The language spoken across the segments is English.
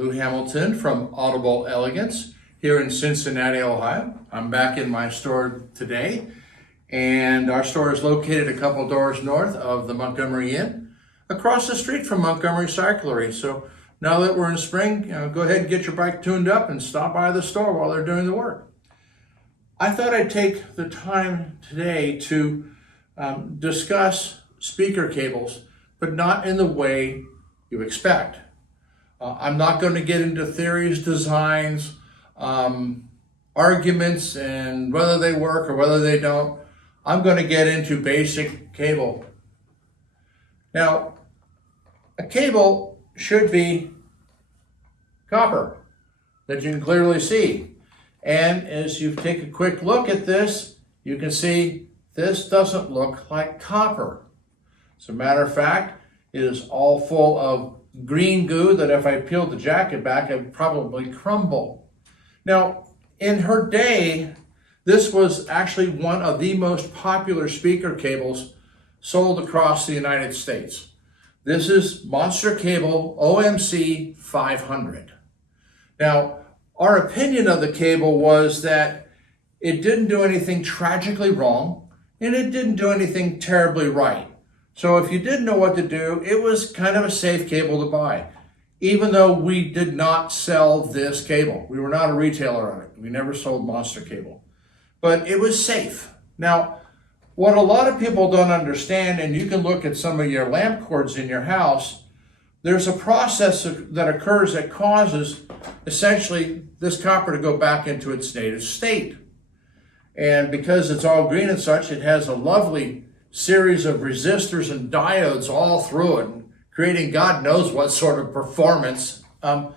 Lou Hamilton from Audible Elegance here in Cincinnati, Ohio. I'm back in my store today, and our store is located a couple doors north of the Montgomery Inn, across the street from Montgomery Cyclery. So now that we're in spring, go ahead and get your bike tuned up and stop by the store while they're doing the work. I thought I'd take the time today to discuss speaker cables, but not in the way you expect. I'm not going to get into theories, designs, arguments, and whether they work or whether they don't. I'm going to get into basic cable. Now, a cable should be copper that you can clearly see. And as you take a quick look at this, you can see this doesn't look like copper. As a matter of fact, it is all full of green goo that if I peeled the jacket back, it would probably crumble. Now, in her day, this was actually one of the most popular speaker cables sold across the United States. This is Monster Cable OMC 500. Now, our opinion of the cable was that it didn't do anything tragically wrong, and it didn't do anything terribly right. So if you didn't know what to do, it was kind of a safe cable to buy, even though we did not sell this cable. We were not a retailer of it. We never sold Monster Cable, but it was safe. Now, what a lot of people don't understand, and you can look at some of your lamp cords in your house, there's a process that occurs that causes essentially this copper to go back into its native state. And because it's all green and such, it has a lovely series of resistors and diodes all through it, creating God knows what sort of performance. But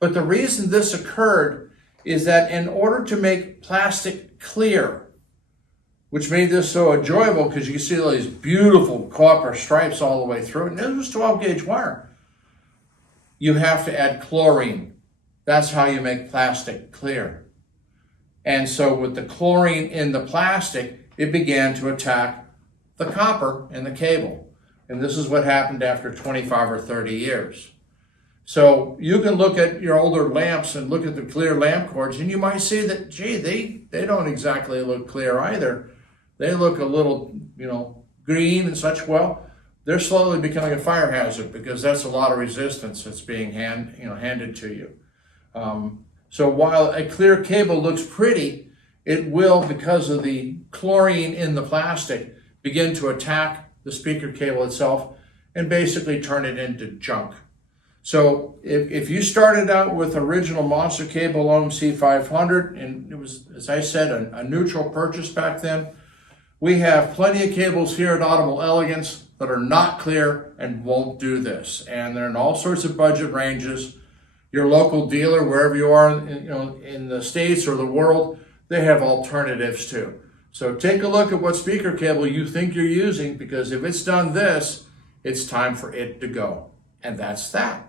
the reason this occurred is that in order to make plastic clear, which made this so enjoyable because you see all these beautiful copper stripes all the way through it, and this was 12 gauge wire, you have to add chlorine. That's how you make plastic clear. And so with the chlorine in the plastic, it began to attack the copper in the cable. And this is what happened after 25 or 30 years. So you can look at your older lamps and look at the clear lamp cords, and you might see that, gee, they don't exactly look clear either. They look a little, green and such. Well, they're slowly becoming a fire hazard because that's a lot of resistance that's being handed to you. So while a clear cable looks pretty, it will, because of the chlorine in the plastic, begin to attack the speaker cable itself and basically turn it into junk. So if you started out with original Monster Cable OMC 500, and it was, as I said, a neutral purchase back then, we have plenty of cables here at Audible Elegance that are not clear and won't do this. And they're in all sorts of budget ranges. Your local dealer, wherever you are, in the States or the world, they have alternatives too. So take a look at what speaker cable you think you're using, because if it's done this, it's time for it to go. And that's that.